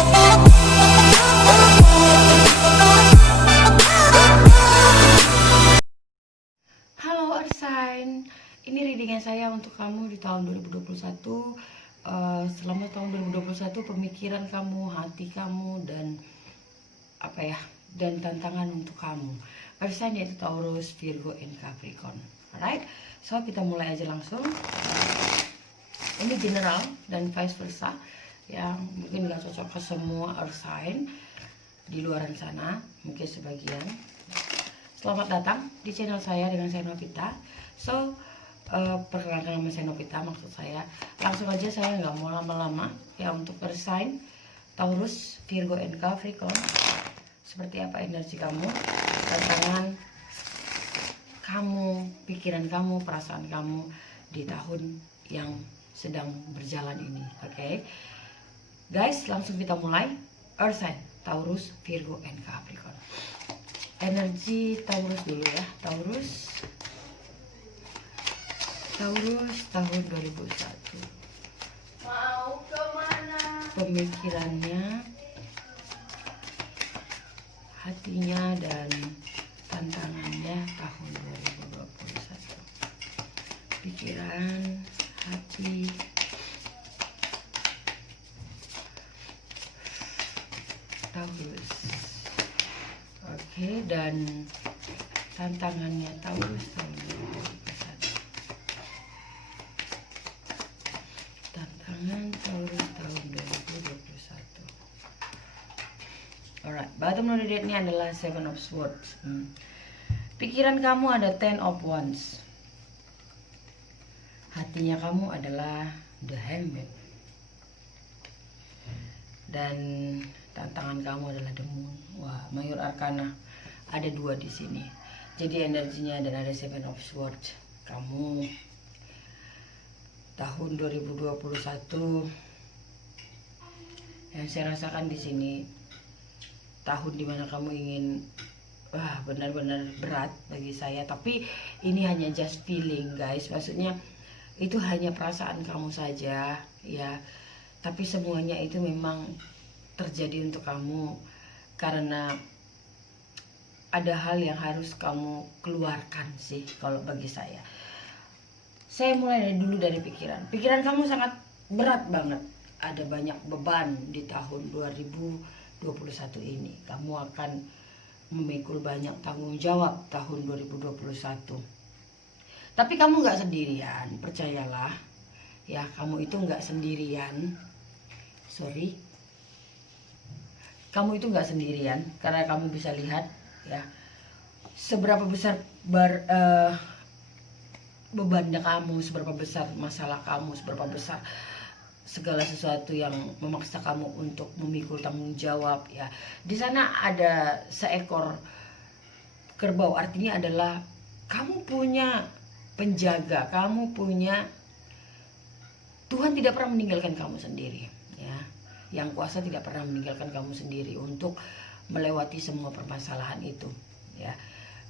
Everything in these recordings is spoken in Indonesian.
Halo Earth Sign, ini readingan saya untuk kamu di tahun 2021. Selama tahun 2021 pemikiran kamu, hati kamu, dan dan tantangan untuk kamu. Earth Sign yaitu Taurus, Virgo, and Capricorn. Alright, so kita mulai aja langsung. Ini general dan vice versa, yang mungkin gak cocok ke semua Earth Sign di luaran sana, mungkin sebagian. Selamat datang di channel saya dengan saya Novita. So, perkenalkan nama saya Novita, maksud saya. Langsung aja, saya nggak mau lama-lama ya, untuk Earth Sign Taurus, Virgo, and Capricorn. Seperti apa energi kamu, tantangan kamu, pikiran kamu, perasaan kamu di tahun yang sedang berjalan ini. Oke, guys, langsung kita mulai. Earth Sign Taurus, Virgo, and Capricorn. Energi Taurus dulu ya. Taurus tahun 2001. Mau kemana? Pemikirannya, hatinya, dan tantangannya tahun 2021. Pikiran, hati, Taurus. Oke, dan tantangannya Taurus tahun 2021. Tantangan Taurus tahun 2021. Alright, bottom of the deck ini adalah Seven of Swords. Pikiran kamu ada Ten of Wands. Hatinya kamu adalah The Hangman. Dan tantangan kamu adalah The Moon. Wah, Mayor Arcana ada 2 di sini. Jadi energinya dan ada Seven of Swords. Kamu tahun 2021 yang saya rasakan di sini, tahun dimana kamu ingin, benar-benar berat bagi saya. Tapi ini hanya just feeling, guys. Maksudnya itu hanya perasaan kamu saja ya. Tapi semuanya itu memang terjadi untuk kamu karena ada hal yang harus kamu keluarkan sih, kalau bagi saya. Saya mulai dari pikiran. Pikiran kamu sangat berat banget. Ada banyak beban di tahun 2021 ini. Kamu akan memikul banyak tanggung jawab tahun 2021. Tapi kamu nggak sendirian, percayalah. Ya, kamu itu nggak sendirian. Kamu itu nggak sendirian, karena kamu bisa lihat ya seberapa besar bebannya kamu, seberapa besar masalah kamu, seberapa besar segala sesuatu yang memaksa kamu untuk memikul tanggung jawab ya. Di sana ada seekor kerbau, artinya adalah kamu punya penjaga, kamu punya Tuhan tidak pernah meninggalkan kamu sendiri ya. Yang kuasa tidak pernah meninggalkan kamu sendiri untuk melewati semua permasalahan itu ya.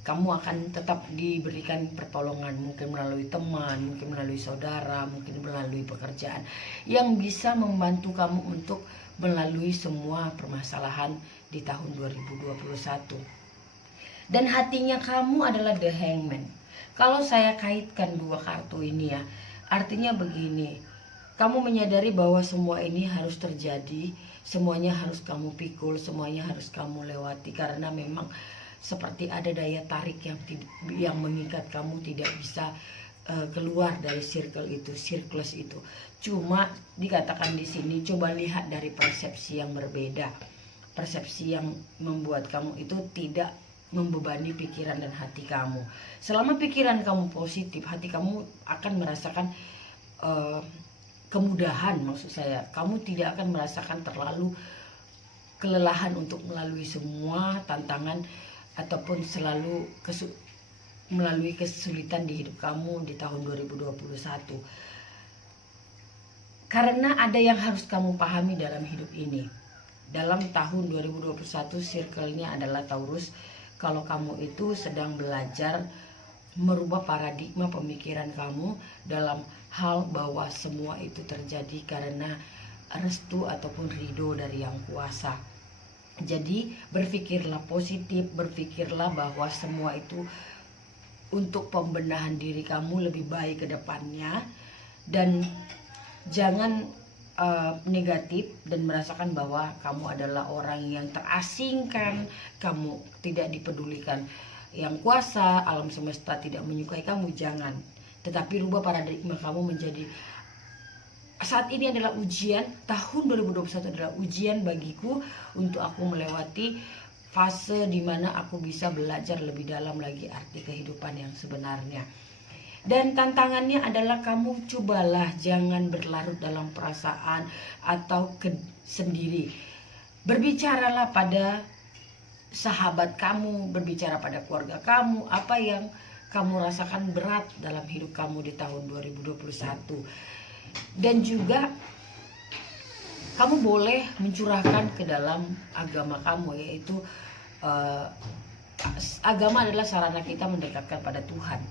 Kamu akan tetap diberikan pertolongan, mungkin melalui teman, mungkin melalui saudara, mungkin melalui pekerjaan yang bisa membantu kamu untuk melalui semua permasalahan di tahun 2021. Dan hatinya kamu adalah The Hangman. Kalau saya kaitkan 2 kartu ini ya, artinya begini. Kamu menyadari bahwa semua ini harus terjadi, semuanya harus kamu pikul, semuanya harus kamu lewati, karena memang seperti ada daya tarik yang mengikat kamu tidak bisa keluar dari circle itu, circles itu. Cuma dikatakan di sini, coba lihat dari persepsi yang berbeda, persepsi yang membuat kamu itu tidak membebani pikiran dan hati kamu. Selama pikiran kamu positif, hati kamu akan merasakan kemudahan. Maksud saya, kamu tidak akan merasakan terlalu kelelahan untuk melalui semua tantangan ataupun selalu melalui kesulitan di hidup kamu di tahun 2021. Karena ada yang harus kamu pahami dalam hidup ini. Dalam tahun 2021 circle-nya adalah Taurus. Kalau kamu itu sedang belajar merubah paradigma pemikiran kamu dalam hal bahwa semua itu terjadi karena restu ataupun ridho dari Yang Kuasa. Jadi berpikirlah positif, berpikirlah bahwa semua itu untuk pembenahan diri kamu lebih baik ke depannya, dan jangan negatif dan merasakan bahwa kamu adalah orang yang terasingkan, kamu tidak dipedulikan Yang Kuasa, alam semesta tidak menyukai kamu. Jangan, tetapi rubah paradigma kamu menjadi, saat ini adalah ujian, tahun 2021 adalah ujian bagiku untuk aku melewati fase dimana aku bisa belajar lebih dalam lagi arti kehidupan yang sebenarnya. Dan tantangannya adalah kamu cobalah jangan berlarut dalam perasaan atau sendiri. Berbicaralah pada sahabat kamu, berbicara pada keluarga kamu, apa yang kamu rasakan berat dalam hidup kamu di tahun 2021. Dan juga kamu boleh mencurahkan ke dalam agama kamu, yaitu agama adalah sarana kita mendekatkan pada Tuhan.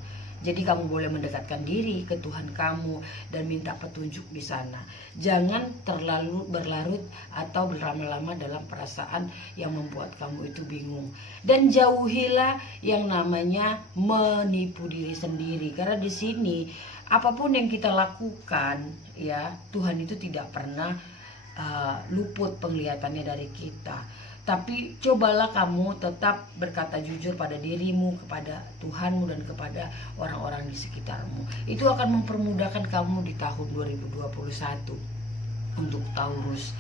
Jadi kamu boleh mendekatkan diri ke Tuhan kamu dan minta petunjuk di sana. Jangan terlalu berlarut atau berlama-lama dalam perasaan yang membuat kamu itu bingung. Dan jauhilah yang namanya menipu diri sendiri, karena di sini apapun yang kita lakukan, ya, Tuhan itu tidak pernah luput penglihatannya dari kita. Tapi cobalah kamu tetap berkata jujur pada dirimu, kepada Tuhanmu, dan kepada orang-orang di sekitarmu. Itu akan mempermudahkan kamu di tahun 2021 untuk Taurus.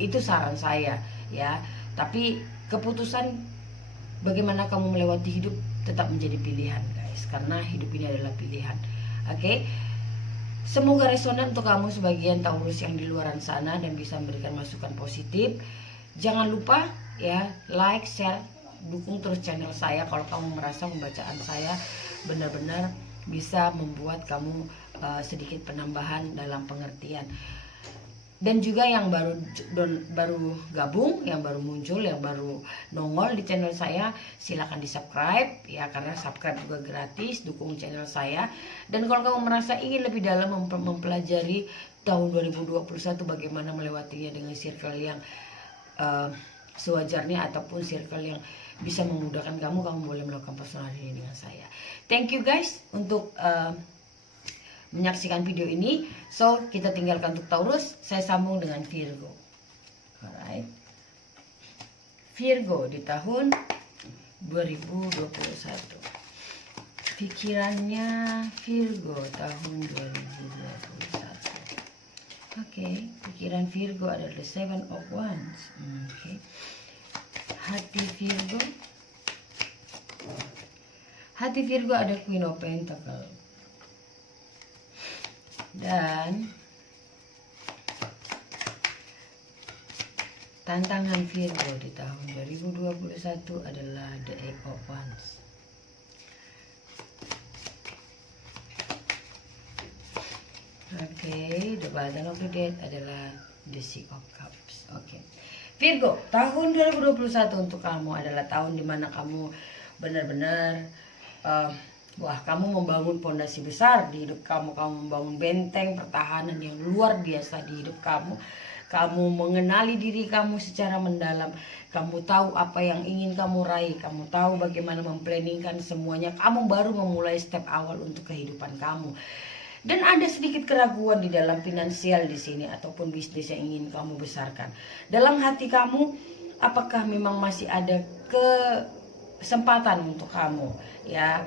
Itu saran saya, ya. Tapi keputusan bagaimana kamu melewati hidup tetap menjadi pilihan, guys, karena hidup ini adalah pilihan. Oke? Semoga resonan untuk kamu sebagian Taurus yang di luar sana dan bisa memberikan masukan positif. Jangan lupa ya, like, share, dukung terus channel saya kalau kamu merasa pembacaan saya benar-benar bisa membuat kamu sedikit penambahan dalam pengertian. Dan juga yang baru gabung, yang baru muncul, yang baru nongol di channel saya, silakan di subscribe ya, karena subscribe juga gratis. Dukung channel saya. Dan kalau kamu merasa ingin lebih dalam mempelajari tahun 2021 bagaimana melewatinya dengan circle yang sewajarnya ataupun circle yang bisa memudahkan kamu boleh melakukan personal reading dengan saya. Thank you guys untuk menyaksikan video ini. So kita tinggalkan untuk Taurus, saya sambung dengan Virgo. Alright, Virgo di tahun 2021. Pikirannya Virgo tahun 2021. Oke, pikiran Virgo adalah the Seven of Wands. Oke. Hati Virgo. Hati Virgo ada Queen of Pentacle. Dan tantangan Virgo di tahun 2021 adalah the Eight of Wands. Oke, the bottom of the deck adalah the Six of Cups. Oke, Virgo, tahun 2021 untuk kamu adalah tahun dimana kamu benar-benar kamu membangun pondasi besar di hidup kamu. Kamu membangun benteng pertahanan yang luar biasa di hidup kamu. Kamu mengenali diri kamu secara mendalam. Kamu tahu apa yang ingin kamu raih. Kamu tahu bagaimana memplanningkan semuanya. Kamu baru memulai step awal untuk kehidupan kamu. Dan ada sedikit keraguan di dalam finansial di sini ataupun bisnis yang ingin kamu besarkan. Dalam hati kamu, apakah memang masih ada kesempatan untuk kamu, ya?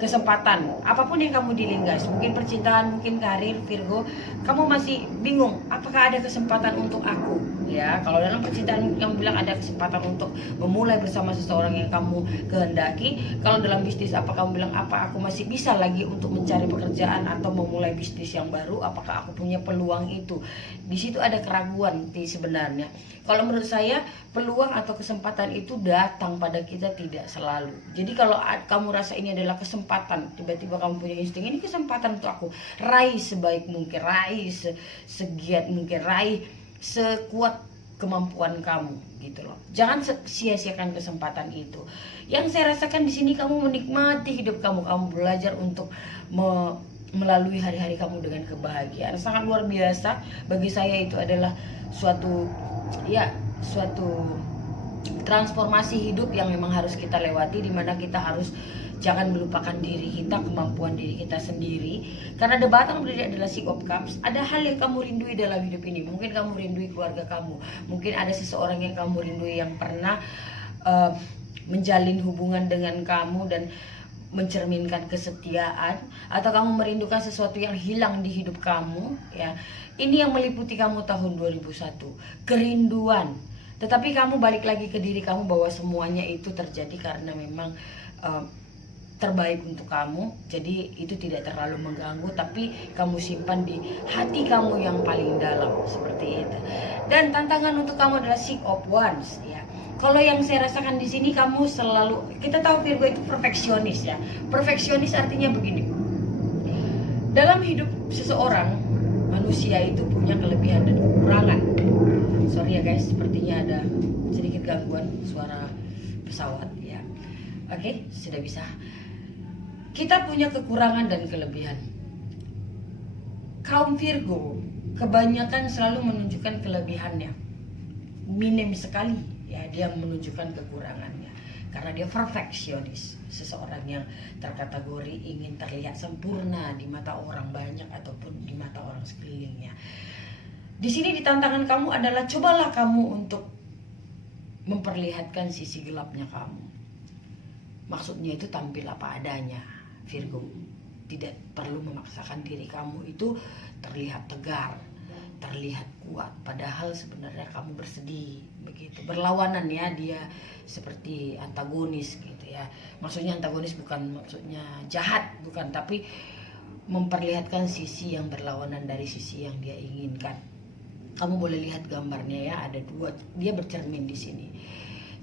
Kesempatan apapun yang kamu dealing, guys, mungkin percintaan, mungkin karir, Virgo, kamu masih bingung apakah ada kesempatan untuk aku, ya. Kalau dalam percintaan kamu bilang ada kesempatan untuk memulai bersama seseorang yang kamu kehendaki. Kalau dalam bisnis kamu bilang apa aku masih bisa lagi untuk mencari pekerjaan atau memulai bisnis yang baru, apakah aku punya peluang itu. Di situ ada keraguan sebenarnya. Kalau menurut saya peluang atau kesempatan itu datang pada kita tidak selalu. Jadi kalau kamu rasa ini adalah kesempatan, tiba-tiba kamu punya insting, ini kesempatan untuk aku, raih sebaik mungkin, raih segiat mungkin, raih sekuat kemampuan kamu, gitu loh. Jangan sia-siakan kesempatan itu. Yang saya rasakan di sini, kamu menikmati hidup kamu belajar untuk melalui hari-hari kamu dengan kebahagiaan. Sangat luar biasa bagi saya, itu adalah suatu transformasi hidup yang memang harus kita lewati, dimana kita harus jangan melupakan diri kita, kemampuan diri kita sendiri. Karena the bottom of the day adalah Six of Cups. Ada hal yang kamu rindui dalam hidup ini. Mungkin kamu rindui keluarga kamu, mungkin ada seseorang yang kamu rindui yang pernah menjalin hubungan dengan kamu dan mencerminkan kesetiaan, atau kamu merindukan sesuatu yang hilang di hidup kamu, ya. Ini yang meliputi kamu tahun 2001, kerinduan. Tetapi kamu balik lagi ke diri kamu bahwa semuanya itu terjadi karena memang terbaik untuk kamu. Jadi itu tidak terlalu mengganggu, tapi kamu simpan di hati kamu yang paling dalam, seperti itu. Dan tantangan untuk kamu adalah Six of Wands, ya. Kalau yang saya rasakan di sini, kamu selalu, kita tahu Virgo itu perfeksionis, ya. Perfeksionis artinya begini. Dalam hidup seseorang, manusia itu punya kelebihan dan kekurangan. Sorry ya guys, sepertinya ada sedikit gangguan suara pesawat, ya. Oke, sudah bisa. Kita punya kekurangan dan kelebihan. Kaum Virgo kebanyakan selalu menunjukkan kelebihannya, minim sekali, ya, dia menunjukkan kekurangannya karena dia perfeksionis, seseorang yang terkategori ingin terlihat sempurna di mata orang banyak ataupun di mata orang sekelilingnya. Di sini di tantangan kamu adalah cobalah kamu untuk memperlihatkan sisi gelapnya kamu. Maksudnya itu tampil apa adanya, Virgo. Tidak perlu memaksakan diri kamu itu terlihat tegar, terlihat kuat, padahal sebenarnya kamu bersedih, begitu. Berlawanan, ya, dia seperti antagonis gitu, ya. Maksudnya antagonis bukan maksudnya jahat, bukan, tapi memperlihatkan sisi yang berlawanan dari sisi yang dia inginkan. Kamu boleh lihat gambarnya, ya, ada dua, dia bercermin di sini.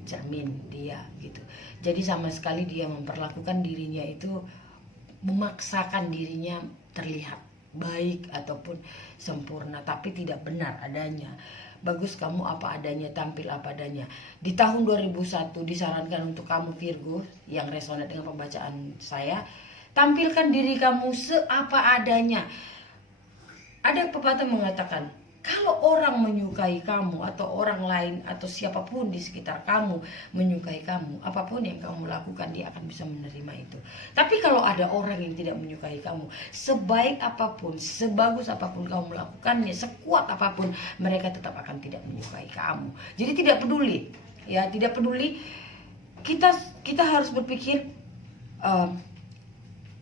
Cermin dia gitu. Jadi sama sekali dia memperlakukan dirinya itu, memaksakan dirinya terlihat baik ataupun sempurna, tapi tidak benar adanya. Bagus kamu apa adanya, tampil apa adanya. Di tahun 2001 disarankan untuk kamu Virgo yang resonate dengan pembacaan saya, tampilkan diri kamu seapa adanya. Ada pepatah mengatakan, kalau orang menyukai kamu atau orang lain atau siapapun di sekitar kamu menyukai kamu, apapun yang kamu lakukan dia akan bisa menerima itu. Tapi kalau ada orang yang tidak menyukai kamu, sebaik apapun, sebagus apapun kamu melakukannya, sekuat apapun, mereka tetap akan tidak menyukai kamu. Jadi tidak peduli, ya, tidak peduli. Kita harus berpikir,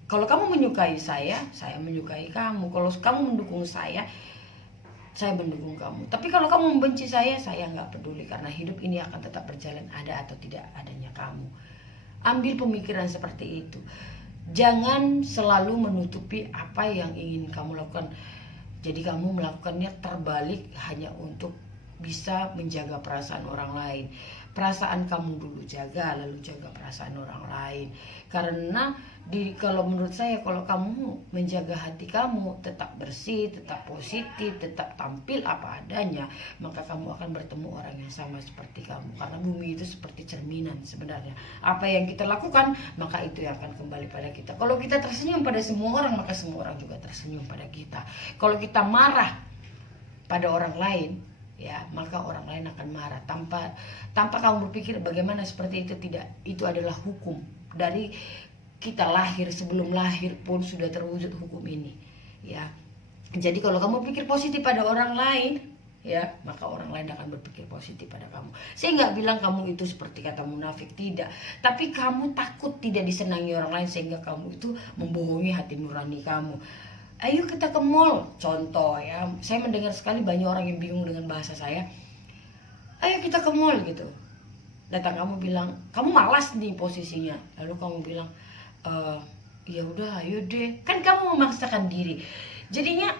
kalau kamu menyukai saya menyukai kamu. Kalau kamu mendukung saya mendukung kamu. Tapi kalau kamu membenci saya nggak peduli, karena hidup ini akan tetap berjalan ada atau tidak adanya kamu. Ambil pemikiran seperti itu. Jangan selalu menutupi apa yang ingin kamu lakukan. Jadi kamu melakukannya terbalik hanya untuk bisa menjaga perasaan orang lain. Perasaan kamu dulu jaga, lalu jaga perasaan orang lain. Karena kalau menurut saya, kalau kamu menjaga hati kamu tetap bersih, tetap positif, tetap tampil apa adanya, maka kamu akan bertemu orang yang sama seperti kamu. Karena bumi itu seperti cerminan sebenarnya. Apa yang kita lakukan, maka itu yang akan kembali pada kita. Kalau kita tersenyum pada semua orang, maka semua orang juga tersenyum pada kita. Kalau kita marah pada orang lain, ya, maka orang lain akan marah tanpa kamu berpikir bagaimana seperti itu. Tidak, itu adalah hukum dari kita lahir. Sebelum lahir pun sudah terwujud hukum ini, ya. Jadi kalau kamu pikir positif pada orang lain, ya, maka orang lain akan berpikir positif pada kamu. Saya nggak bilang kamu itu seperti kata munafik, tidak, tapi kamu takut tidak disenangi orang lain sehingga kamu itu membohongi hati nurani kamu. Ayo kita ke mall, contoh, ya. Saya mendengar sekali banyak orang yang bingung dengan bahasa saya. Ayo kita ke mall gitu. Datang kamu bilang, kamu malas nih posisinya. Lalu kamu bilang, ya udah ayo deh. Kan kamu memaksakan diri. Jadinya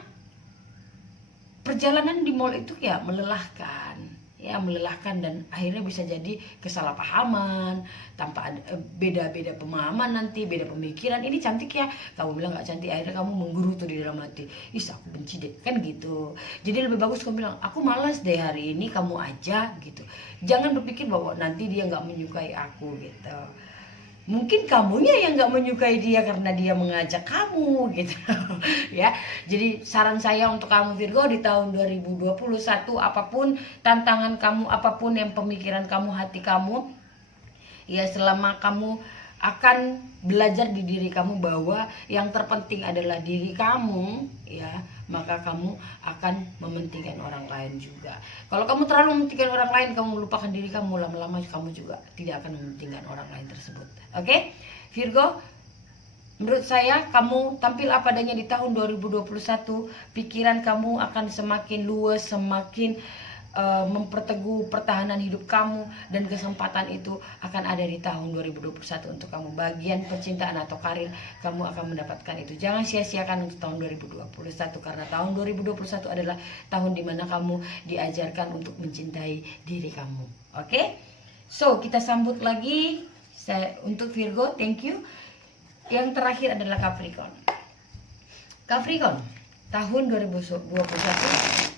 perjalanan di mall itu ya melelahkan. Ya, melelahkan, dan akhirnya bisa jadi kesalahpahaman, tanpa beda-beda pemahaman nanti, beda pemikiran. Ini cantik ya, kamu bilang nggak cantik, akhirnya kamu menggerutu di dalam hati, ih aku benci deh, kan gitu. Jadi lebih bagus kamu bilang, aku malas deh hari ini, kamu aja gitu. Jangan berpikir bahwa nanti dia nggak menyukai aku gitu. mungkin kamunya yang nggak menyukai dia karena dia mengajak kamu gitu. Ya, jadi saran saya untuk kamu Virgo di tahun 2021, apapun tantangan kamu, apapun yang pemikiran kamu, hati kamu, ya selama kamu akan belajar di diri kamu bahwa yang terpenting adalah diri kamu, ya maka kamu akan mementingkan orang lain juga. Kalau kamu terlalu mementingkan orang lain, kamu melupakan diri kamu, lama-lama kamu juga tidak akan mementingkan orang lain tersebut. Oke? Virgo, menurut saya kamu tampil apa adanya di tahun 2021. Pikiran kamu akan semakin luas, semakin memperteguh pertahanan hidup kamu, dan kesempatan itu akan ada di tahun 2021 untuk kamu. Bagian percintaan atau karir, kamu akan mendapatkan itu. Jangan sia-siakan untuk tahun 2021, karena tahun 2021 adalah tahun dimana kamu diajarkan untuk mencintai diri kamu. Oke? So, kita sambut lagi untuk Virgo, thank you. Yang terakhir adalah Capricorn. Capricorn, tahun 2021,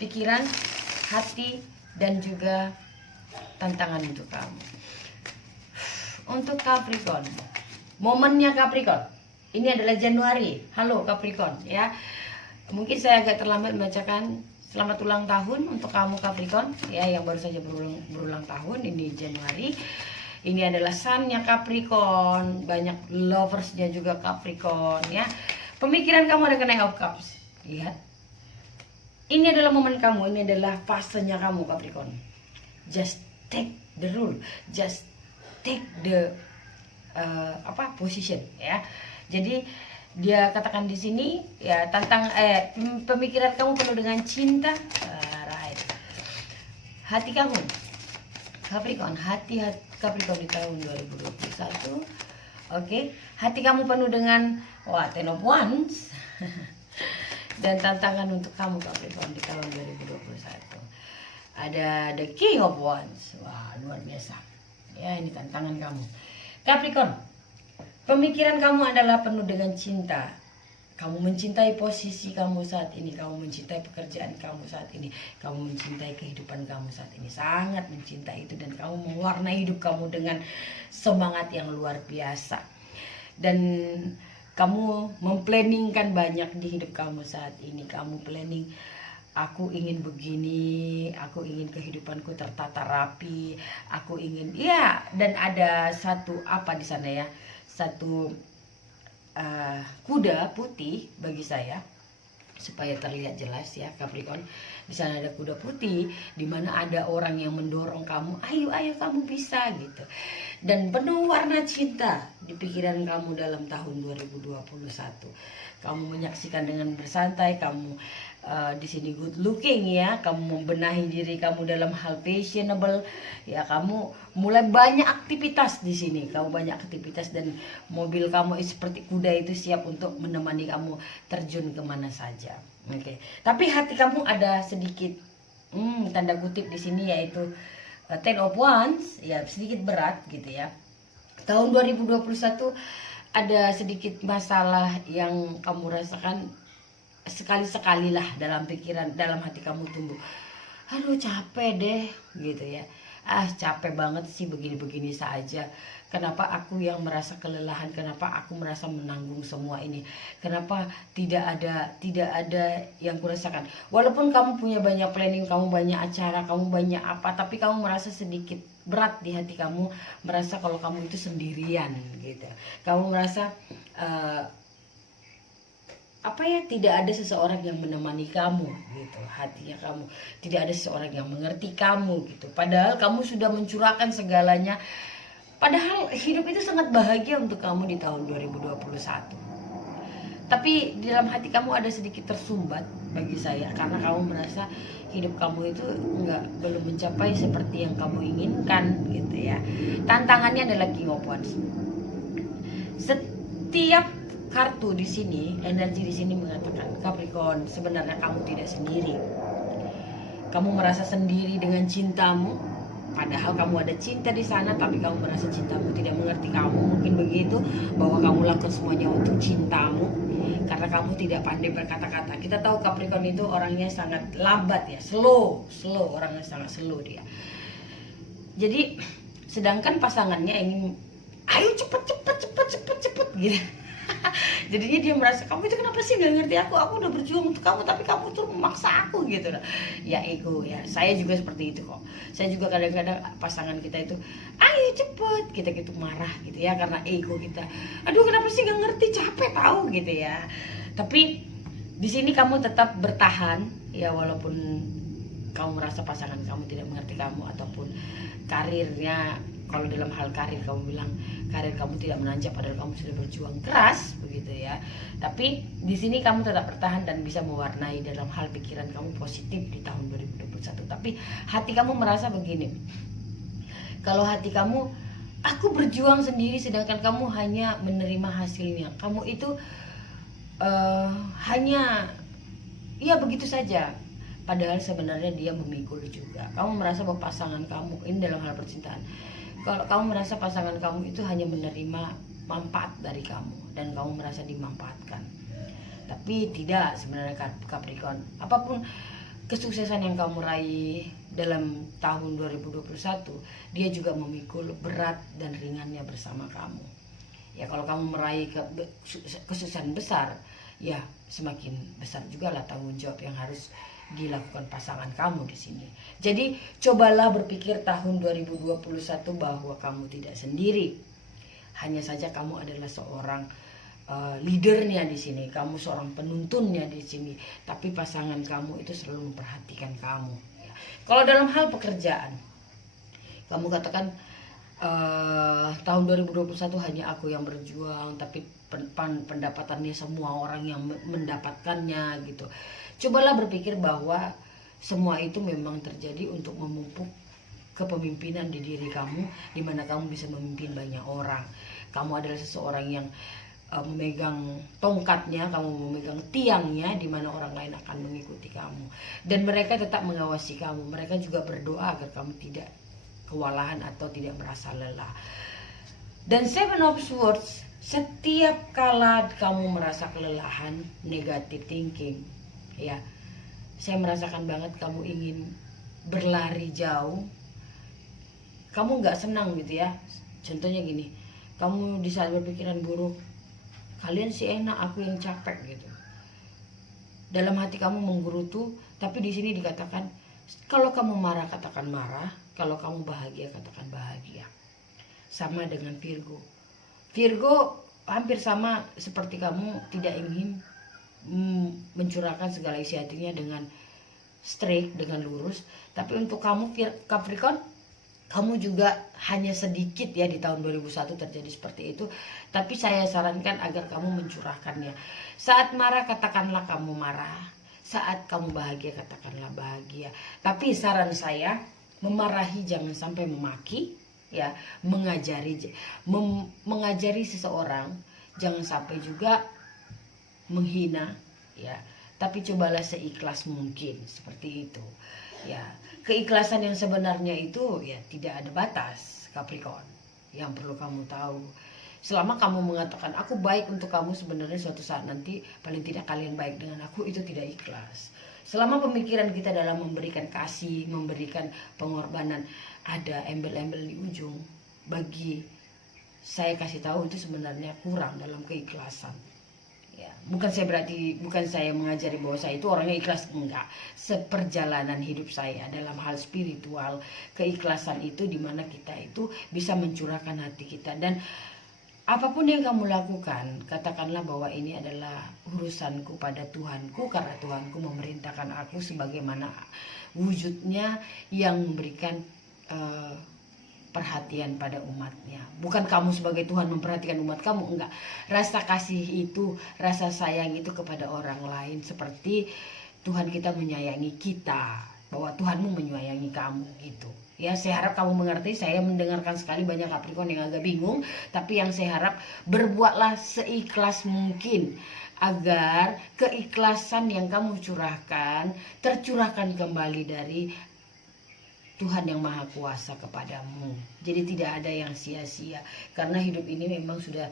pikiran, hati, dan juga tantangan untuk kamu. Untuk Capricorn, momennya Capricorn, ini adalah Januari. Halo Capricorn, ya. Mungkin saya agak terlambat membacakan selamat ulang tahun untuk kamu Capricorn, ya, yang baru saja berulang tahun. Ini Januari. Ini adalah Sun-nya Capricorn, banyak loversnya juga Capricorn, ya. Pemikiran kamu ada Nine of Cups, lihat. Ini adalah momen kamu, ini adalah fasenya kamu Capricorn. Just take the rule, just take the position, ya. Jadi dia katakan di sini, ya, pemikiran kamu penuh dengan cinta, right. Hati kamu Capricorn, hati Capricorn di tahun 2021. Oke, hati kamu penuh dengan Ten of Wands. Dan tantangan untuk kamu Capricorn di tahun 2021 ada the King of Wands. Wah, luar biasa, ya. Ini tantangan kamu Capricorn. Pemikiran kamu adalah penuh dengan cinta. Kamu mencintai posisi kamu saat ini, kamu mencintai pekerjaan kamu saat ini, kamu mencintai kehidupan kamu saat ini, sangat mencintai itu, dan kamu mewarnai hidup kamu dengan semangat yang luar biasa. Dan kamu memplanningkan banyak di hidup kamu saat ini. Kamu planning, aku ingin begini, aku ingin kehidupanku tertata rapi, aku ingin, ya. Dan ada satu di sana, ya, satu kuda putih bagi saya, supaya terlihat jelas, ya Capricorn. Di sana ada kuda putih, di mana ada orang yang mendorong kamu, ayo kamu bisa gitu. Dan penuh warna cinta di pikiran kamu dalam tahun 2021. Kamu menyaksikan dengan bersantai, kamu di sini good looking, ya. Kamu membenahi diri kamu dalam hal fashionable, ya. Kamu mulai banyak aktivitas di sini. Kamu banyak aktivitas, dan mobil kamu seperti kuda itu siap untuk menemani kamu terjun kemana saja. Oke. Tapi hati kamu ada sedikit tanda kutip di sini, yaitu Ten of Wands, ya, sedikit berat gitu, ya. Tahun 2021 ada sedikit masalah yang kamu rasakan. Sekali-sekalilah dalam pikiran, dalam hati kamu tumbuh, aduh capek deh gitu, ya. Capek banget sih begini-begini saja. Kenapa aku yang merasa kelelahan? Kenapa aku merasa menanggung semua ini? Kenapa tidak ada yang kurasakan? Walaupun kamu punya banyak planning, kamu banyak acara, kamu banyak apa, tapi kamu merasa sedikit berat di hati kamu, merasa kalau kamu itu sendirian gitu. Kamu merasa tidak ada seseorang yang menemani kamu gitu. Hatinya kamu tidak ada seseorang yang mengerti kamu gitu. Padahal kamu sudah mencurahkan segalanya. Padahal hidup itu sangat bahagia untuk kamu di tahun 2021. Tapi di dalam hati kamu ada sedikit tersumbat bagi saya, karena kamu merasa hidup kamu itu belum mencapai seperti yang kamu inginkan gitu, ya. Tantangannya adalah King of Wands. Setiap kartu di sini, energi di sini mengatakan, Capricorn, sebenarnya kamu tidak sendiri. Kamu merasa sendiri dengan cintamu, padahal kamu ada cinta di sana, tapi kamu merasa cintamu tidak mengerti kamu. Mungkin begitu, bahwa kamu lakukan semuanya untuk cintamu, karena kamu tidak pandai berkata-kata. Kita tahu Capricorn itu orangnya sangat lambat, ya, slow, orangnya sangat slow dia. Jadi sedangkan pasangannya ingin ayo cepet gitu. Jadinya dia merasa, kamu itu kenapa sih nggak ngerti aku udah berjuang untuk kamu tapi kamu tuh memaksa aku gitu. Ya ego ya, saya juga seperti itu kok. Saya juga kadang-kadang pasangan kita itu ayo cepet, kita gitu marah gitu ya, karena ego kita, aduh kenapa sih nggak ngerti, capek tahu gitu ya. Tapi di sini kamu tetap bertahan ya, walaupun kamu merasa pasangan kamu tidak mengerti kamu, ataupun karirnya, kalau dalam hal karir kamu bilang karir kamu tidak menanjak padahal kamu sudah berjuang keras begitu ya. Tapi di sini kamu tetap bertahan dan bisa mewarnai dalam hal pikiran kamu positif di tahun 2021. Tapi hati kamu merasa begini, kalau hati kamu, aku berjuang sendiri sedangkan kamu hanya menerima hasilnya, kamu itu hanya ya begitu saja, padahal sebenarnya dia memikul juga. Kamu merasa bahwa pasangan kamu ini dalam hal percintaan, kalau kamu merasa pasangan kamu itu hanya menerima manfaat dari kamu dan kamu merasa dimanfaatkan, tapi tidak sebenarnya Capricorn. Apapun kesuksesan yang kamu raih dalam tahun 2021, dia juga memikul berat dan ringannya bersama kamu. Ya kalau kamu meraih kesuksesan besar, ya semakin besar juga lah tanggung jawab yang harus dilakukan pasangan kamu di sini. Jadi cobalah berpikir tahun 2021 bahwa kamu tidak sendiri. Hanya saja kamu adalah seorang leadernya di sini, kamu seorang penuntunnya di sini. Tapi pasangan kamu itu selalu memperhatikan kamu. Ya. Kalau dalam hal pekerjaan, kamu katakan tahun 2021 hanya aku yang berjuang, tapi pendapatannya semua orang yang mendapatkannya gitu. Cobalah berpikir bahwa semua itu memang terjadi untuk memupuk kepemimpinan di diri kamu, di mana kamu bisa memimpin banyak orang. Kamu adalah seseorang yang memegang tongkatnya, kamu memegang tiangnya, di mana orang lain akan mengikuti kamu. Dan mereka tetap mengawasi kamu. Mereka juga berdoa agar kamu tidak kewalahan atau tidak merasa lelah. Dan Seven of Swords, setiap kala kamu merasa kelelahan, negative thinking, ya, saya merasakan banget kamu ingin berlari jauh, kamu nggak senang gitu ya. Contohnya gini, kamu di saat berpikiran buruk, kalian sih enak, aku yang capek gitu. Dalam hati kamu menggerutu, tapi di sini dikatakan, kalau kamu marah katakan marah, kalau kamu bahagia katakan bahagia. Sama dengan Virgo. Virgo hampir sama seperti kamu, tidak ingin mencurahkan segala isi hatinya dengan straight, dengan lurus. Tapi untuk kamu Capricorn, kamu juga hanya sedikit ya di tahun 2001 terjadi seperti itu. Tapi saya sarankan agar kamu mencurahkannya. Saat marah katakanlah kamu marah, saat kamu bahagia katakanlah bahagia. Tapi saran saya, memarahi jangan sampai memaki, ya, mengajari seseorang jangan sampai juga menghina, ya, tapi cobalah seikhlas mungkin, seperti itu ya. Keikhlasan yang sebenarnya itu ya tidak ada batas, Capricorn. Yang perlu kamu tahu, selama kamu mengatakan aku baik untuk kamu, sebenarnya suatu saat nanti paling tidak kalian baik dengan aku, itu tidak ikhlas. Selama pemikiran kita dalam memberikan kasih, memberikan pengorbanan, ada embel-embel di ujung, bagi saya kasih tahu itu sebenarnya kurang dalam keikhlasan. Ya, bukan saya mengajari bahwa saya itu orangnya ikhlas, enggak. Seperjalanan hidup saya dalam hal spiritual, keikhlasan itu dimana kita itu bisa mencurahkan hati kita. Dan apapun yang kamu lakukan, katakanlah bahwa ini adalah urusanku pada Tuhanku, karena Tuhanku memerintahkan aku sebagaimana wujudnya yang memberikan perhatian pada umatnya. Bukan kamu sebagai Tuhan memperhatikan umat kamu, enggak. Rasa kasih itu, rasa sayang itu kepada orang lain, seperti Tuhan kita menyayangi kita, bahwa Tuhanmu menyayangi kamu gitu. Ya, saya harap kamu mengerti. Saya mendengarkan sekali banyak Capricorn yang agak bingung, tapi yang saya harap, berbuatlah seikhlas mungkin agar keikhlasan yang kamu curahkan tercurahkan kembali dari Tuhan yang Maha Kuasa kepadamu. Jadi tidak ada yang sia-sia, karena hidup ini memang sudah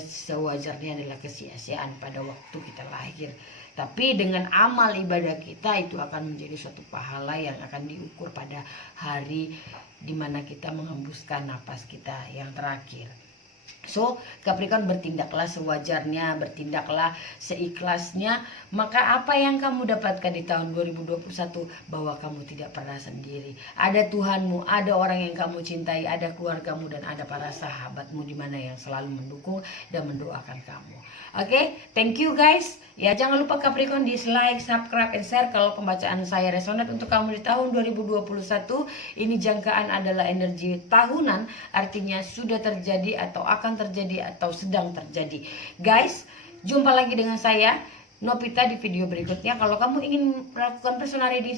sewajarnya adalah kesia-siaan pada waktu kita lahir. Tapi dengan amal ibadah kita itu akan menjadi suatu pahala yang akan diukur pada hari dimana kita menghembuskan napas kita yang terakhir. So, Capricorn, bertindaklah sewajarnya, bertindaklah seikhlasnya. Maka apa yang kamu dapatkan di tahun 2021, bahwa kamu tidak pernah sendiri. Ada Tuhanmu, ada orang yang kamu cintai, ada keluargamu, dan ada para sahabatmu di mana yang selalu mendukung dan mendoakan kamu. Oke, thank you guys. Ya, jangan lupa Capricorn dislike, subscribe, and share kalau pembacaan saya resonate untuk kamu di tahun 2021. Ini jangkaan adalah energi tahunan, artinya sudah terjadi atau akan terjadi atau sedang terjadi. Guys, jumpa lagi dengan saya Novita di video berikutnya. Kalau kamu ingin melakukan personal reading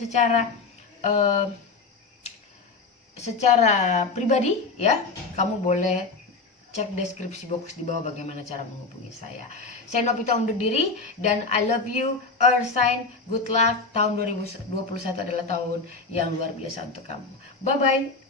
secara pribadi, ya, kamu boleh cek deskripsi box di bawah bagaimana cara menghubungi saya. Saya Novita undur diri dan I love you, Earth sign. Good luck. Tahun 2021 adalah tahun yang luar biasa untuk kamu. Bye bye.